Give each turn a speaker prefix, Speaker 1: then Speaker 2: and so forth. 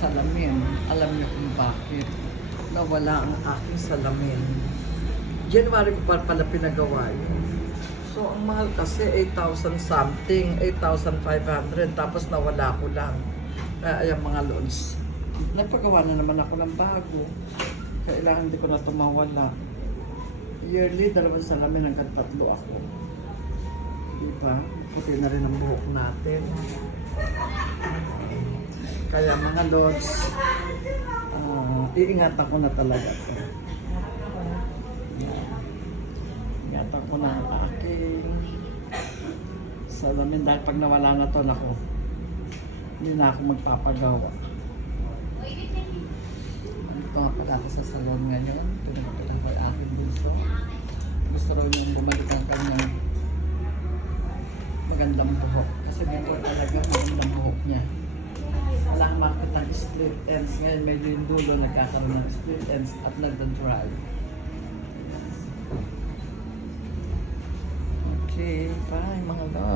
Speaker 1: salamin. Alam niyo kung bakit. Nawala ang aking salamin. January ko pa pala pinagawa yun. So, ang mahal kasi 8,000 something, 8,500, tapos nawala ko lang. Kaya ayan mga lods. Nagpagawa na naman ako ng bago. Kailangan hindi ko na ito mawala. Yearly, dalawang salamin hanggang tatlo ako. Diba? Puti na rin ang buhok natin. Kaya mga lods, uh, iingatan ko na talaga ito. Ingatan ko na aking salamin dahil pag nawala na to, nako, hindi na ako magpapagawa. Ito nga pala ako sa salon ngayon. Pinagpila ko yung aking bunso. Gusto raw niyang bumalik ang kanyang magandang buhok. Kasi dito talaga magandang buhok niya. Split ends. Ngayon medyo yung dulo nagkakaroon ng split ends at nagda-dry. Okay, bye mga loves.